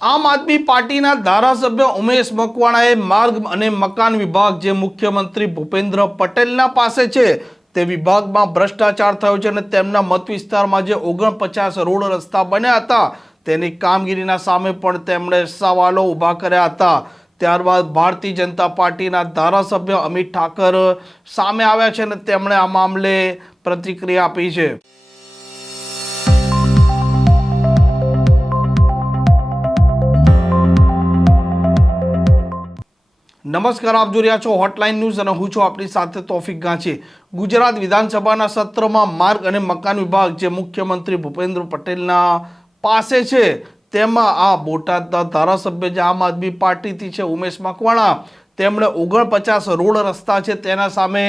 આમ આદમી પાર્ટીના ધારાસભ્ય ઉમેશ મકવાણાએ માર્ગ અને મકાન વિભાગ જે મુખ્યમંત્રી ભૂપેન્દ્ર પટેલના પાસે છે, તે વિભાગમાં ભ્રષ્ટાચાર થયો છે અને તેમના મત વિસ્તારમાં જે ઓગણપચાસ રોડ રસ્તા બન્યા હતા, તેની કામગીરીના સામે પણ તેમણે સવાલો ઊભા કર્યા હતા. ત્યારબાદ ભારતીય જનતા પાર્ટીના ધારાસભ્ય અમિત ઠાકર સામે આવ્યા છે અને તેમણે આ મામલે પ્રતિક્રિયા આપી છે. નમસ્કાર, આપ જોઈ રહ્યા છો હોટલાઇન ન્યૂઝ અને હું છું આપણી સાથે તોફિક ગાંચી ગુજરાત વિધાનસભાના સત્રમાં માર્ગ અને મકાન વિભાગ જે મુખ્યમંત્રી ભૂપેન્દ્ર પટેલના પાસે છે, તેમાં આ બોટાદના ધારાસભ્ય જે આમ આદમી પાર્ટીથી છે, ઉમેશ મકવાણા, તેમણે ઓગણપચાસ રોડ રસ્તા છે, તેના સામે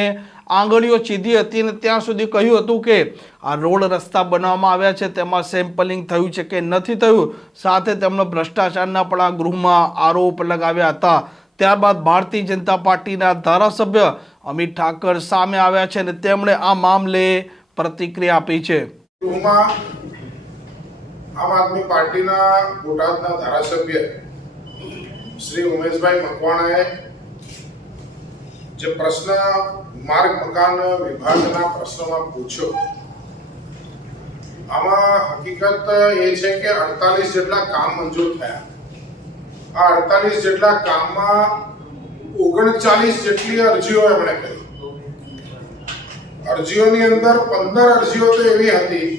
આંગળીઓ ચીધી હતી અને ત્યાં સુધી કહ્યું હતું કે આ રોડ રસ્તા બનાવવામાં આવ્યા છે, તેમાં સેમ્પલિંગ થયું છે કે નથી થયું? સાથે તેમણે ભ્રષ્ટાચારના પણ આ ગૃહમાં આરોપ લગાવ્યા હતા. ત્યારબાદ ભારતીય જનતા પાર્ટીના ધારાસભ્ય અમિત ઠાકર સામે આવ્યા છે અને તેમણે આ મામલે પ્રતિક્રિયા આપી છે. આમ આદમી પાર્ટીના બોટાદના ધારાસભ્ય શ્રી ઉમેશભાઈ મકવાણાએ જે પ્રશ્ન માર્ગ મકાન વિભાગના પ્રશ્નમાં પૂછ્યો, આમાં હકીકત એ છે કે અડતાલીસ જેટલા કામ મંજૂર થયા. અડતાલીસ જેટલા કામમાં ઓગણચાલીસ જેટલી અરજીઓ એમણે કરી અરજીઓની અંદર પંદર અરજીઓ તો એવી હતી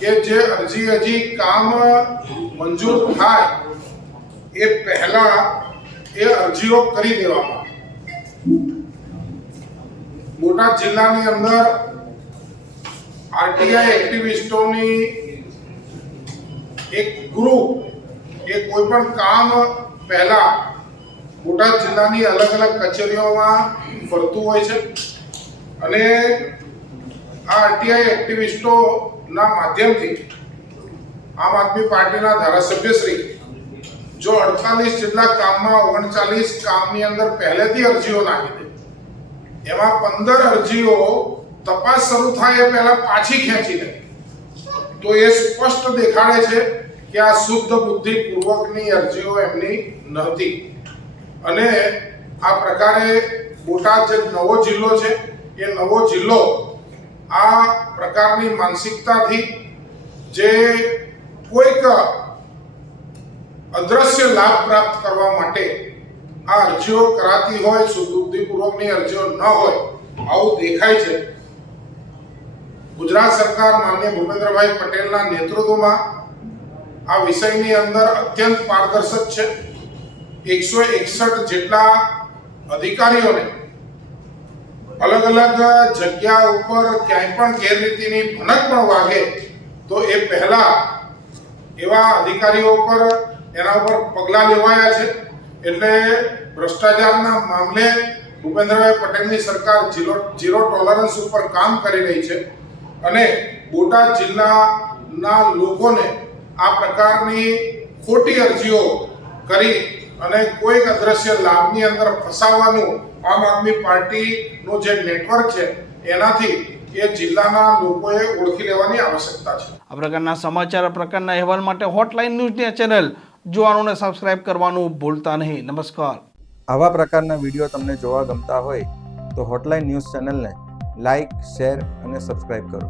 કે જે અરજી હજી કામ મંજૂર થાય એ પહેલા એ અરજીઓ કરી દેવામાં. બોટાદ જિલ્લાની અંદર આરટીઆઈ એક્ટિવિસ્ટોની એક ગ્રુપ એ કોઈ પણ કામ પહેલા બોટાદ જિલ્લાની અલગ અલગ કચેરીઓમાં ફરતું હોય છે. અને આ આરટીઆઈ એક્ટિવિસ્ટોના માધ્યમથી આમ આદમી પાર્ટીના ધારાસભ્યશ્રી જો અડતાલીસ જેટલા કામમાં ઓગણચાલીસ કામની અંદર પહેલેથી અરજીઓ નાખી દે, એમાં પંદર અરજીઓ તપાસ શરૂ થાય એ પહેલા પાછી ખેંચી દે. તો એ સ્પષ્ટ દેખાડે છે કે આ શુદ્ધ બુદ્ધિ પૂર્વકની અરજીઓ એમની નહોતી. અને આ પ્રકારે બોટાદ જે નવો જિલ્લો છે, એ નવો જિલ્લો આ પ્રકારની માનસિકતાથી જે કોઈક અદ્રશ્ય લાભ પ્રાપ્ત કરવા માટે આ અરજીઓ કરાતી હોય સુબુદ્ધિપૂર્વકની અરજીઓ ન હોય, આવું દેખાય છે. ગુજરાત સરકાર માન્ય ભૂપેન્દ્રભાઈ પટેલના નેતૃત્વમાં આ વિષયની અંદર અત્યંત પારદર્શક છે. એકસો એકસઠ જેટલા અધિકારીઓને અલગ અલગ જગ્યા ઉપર ક્યાંય પણ ગેરરીતિની ભનક પણ વાગે તો એ પહેલા એવા અધિકારીઓ પર એના ઉપર પગલાં લેવાયા છે. એટલે ભ્રષ્ટાચારના મામલે ભૂપેન્દ્રભાઈ પટેલની સરકાર ઝીરો ઝીરો ટોલરન્સ ઉપર કામ કરી રહી છે. અને બોટાદ જિલ્લાના લોકોને આ પ્રકારની ખોટી અરજીઓ કરી અને કોઈક અદ્રશ્ય લાભની અંદર ફસાવવાનું આમ આદમી પાર્ટીનું જે નેટવર્ક છે એનાથી એ જિલ્લાના લોકોએ ઓળખી લેવાની આવશ્યકતા છે. આ પ્રકારના સમાચાર આ પ્રકારના અહેવાલ માટે હોટલાઇન ન્યૂઝની ચેનલ જોવાનું અને સબસ્ક્રાઇબ કરવાનું ભૂલતા નહીં. નમસ્કાર. આવા પ્રકારના વીડિયો તમને જોવા ગમતા હોય તો હોટલાઇન ન્યૂઝ ચેનલને લાઇક શેર અને સબસ્ક્રાઇબ કરો.